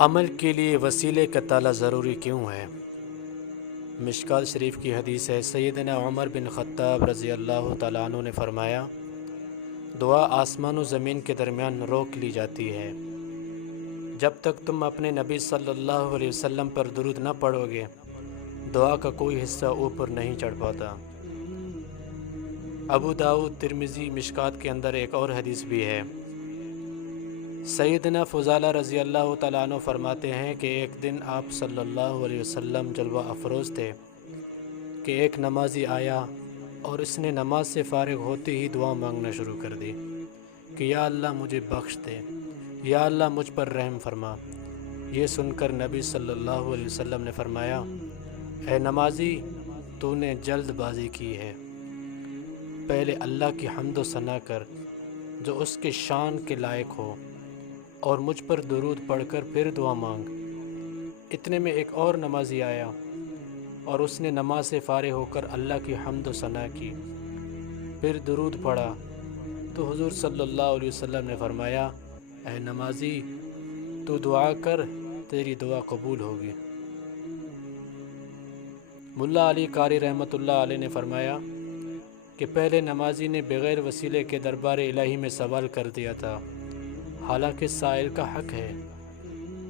عمل کے لیے وسیلے کا تالا ضروری کیوں ہے؟ مشکوٰۃ شریف کی حدیث ہے، سیدنا عمر بن خطاب رضی اللہ تعالیٰ عنہ نے فرمایا، دعا آسمان و زمین کے درمیان روک لی جاتی ہے جب تک تم اپنے نبی صلی اللہ علیہ وسلم پر درود نہ پڑھو گے، دعا کا کوئی حصہ اوپر نہیں چڑھ پاتا۔ ابو داؤد، ترمذی، مشکوٰۃ کے اندر ایک اور حدیث بھی ہے۔ سیدنا فضالہ رضی اللہ تعالیٰ عنہ فرماتے ہیں کہ ایک دن آپ صلی اللہ علیہ وسلم جلوہ افروز تھے کہ ایک نمازی آیا اور اس نے نماز سے فارغ ہوتے ہی دعا مانگنا شروع کر دی کہ یا اللہ مجھے بخش دے، یا اللہ مجھ پر رحم فرما۔ یہ سن کر نبی صلی اللہ علیہ وسلم نے فرمایا، اے نمازی، تو نے جلد بازی کی ہے، پہلے اللہ کی حمد و ثنا کر جو اس کے شان کے لائق ہو، اور مجھ پر درود پڑھ کر پھر دعا مانگ۔ اتنے میں ایک اور نمازی آیا اور اس نے نماز سے فارغ ہو کر اللہ کی حمد و ثنا کی، پھر درود پڑھا تو حضور صلی اللہ علیہ وسلم نے فرمایا، اے نمازی، تو دعا کر، تیری دعا قبول ہوگی۔ ملا علی قاری رحمۃ اللہ علیہ نے فرمایا کہ پہلے نمازی نے بغیر وسیلے کے دربار الہی میں سوال کر دیا تھا، حالانکہ سائل کا حق ہے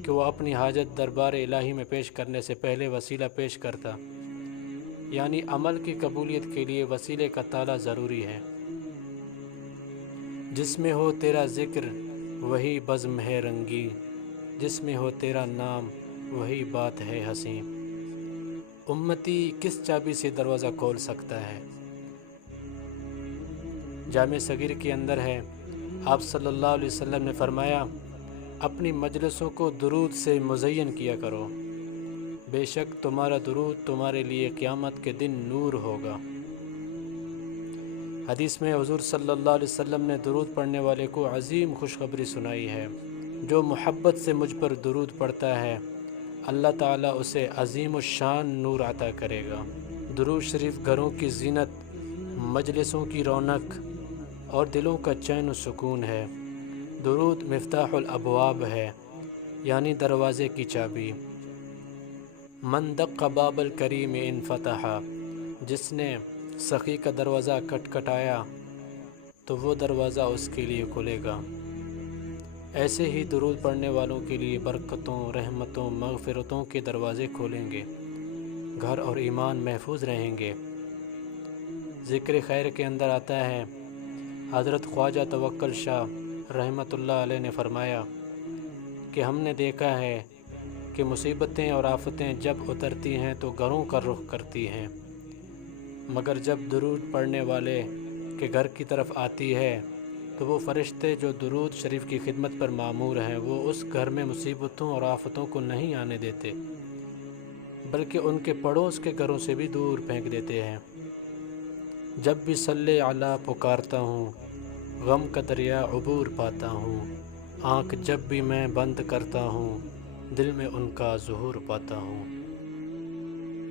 کہ وہ اپنی حاجت دربار الہی میں پیش کرنے سے پہلے وسیلہ پیش کرتا، یعنی عمل کی قبولیت کے لیے وسیلے کا تالا ضروری ہے۔ جس میں ہو تیرا ذکر وہی بزم ہے رنگی، جس میں ہو تیرا نام وہی بات ہے حسین۔ امتی کس چابی سے دروازہ کھول سکتا ہے؟ جامع صغیر کے اندر ہے، آپ صلی اللہ علیہ وسلم نے فرمایا، اپنی مجلسوں کو درود سے مزین کیا کرو، بے شک تمہارا درود تمہارے لیے قیامت کے دن نور ہوگا۔ حدیث میں حضور صلی اللہ علیہ وسلم نے درود پڑھنے والے کو عظیم خوشخبری سنائی ہے، جو محبت سے مجھ پر درود پڑھتا ہے اللہ تعالیٰ اسے عظیم الشان نور عطا کرے گا۔ درود شریف گھروں کی زینت، مجلسوں کی رونق اور دلوں کا چین و سکون ہے۔ درود مفتاح الابواب ہے، یعنی دروازے کی چابی۔ من دق باب الکریم انفتح، جس نے سخی کا دروازہ کھٹکھٹایا تو وہ دروازہ اس کے لیے کھلے گا۔ ایسے ہی درود پڑھنے والوں کے لیے برکتوں، رحمتوں، مغفرتوں کے دروازے کھولیں گے، گھر اور ایمان محفوظ رہیں گے۔ ذکر خیر کے اندر آتا ہے، حضرت خواجہ توکل شاہ رحمۃ اللہ علیہ نے فرمایا کہ ہم نے دیکھا ہے کہ مصیبتیں اور آفتیں جب اترتی ہیں تو گھروں کا رخ کرتی ہیں، مگر جب درود پڑھنے والے کے گھر کی طرف آتی ہے تو وہ فرشتے جو درود شریف کی خدمت پر مامور ہیں، وہ اس گھر میں مصیبتوں اور آفتوں کو نہیں آنے دیتے، بلکہ ان کے پڑوس کے گھروں سے بھی دور پھینک دیتے ہیں۔ جب بھی صلی علی پکارتا ہوں، غم کا دریا عبور پاتا ہوں، آنکھ جب بھی میں بند کرتا ہوں، دل میں ان کا ظہور پاتا ہوں۔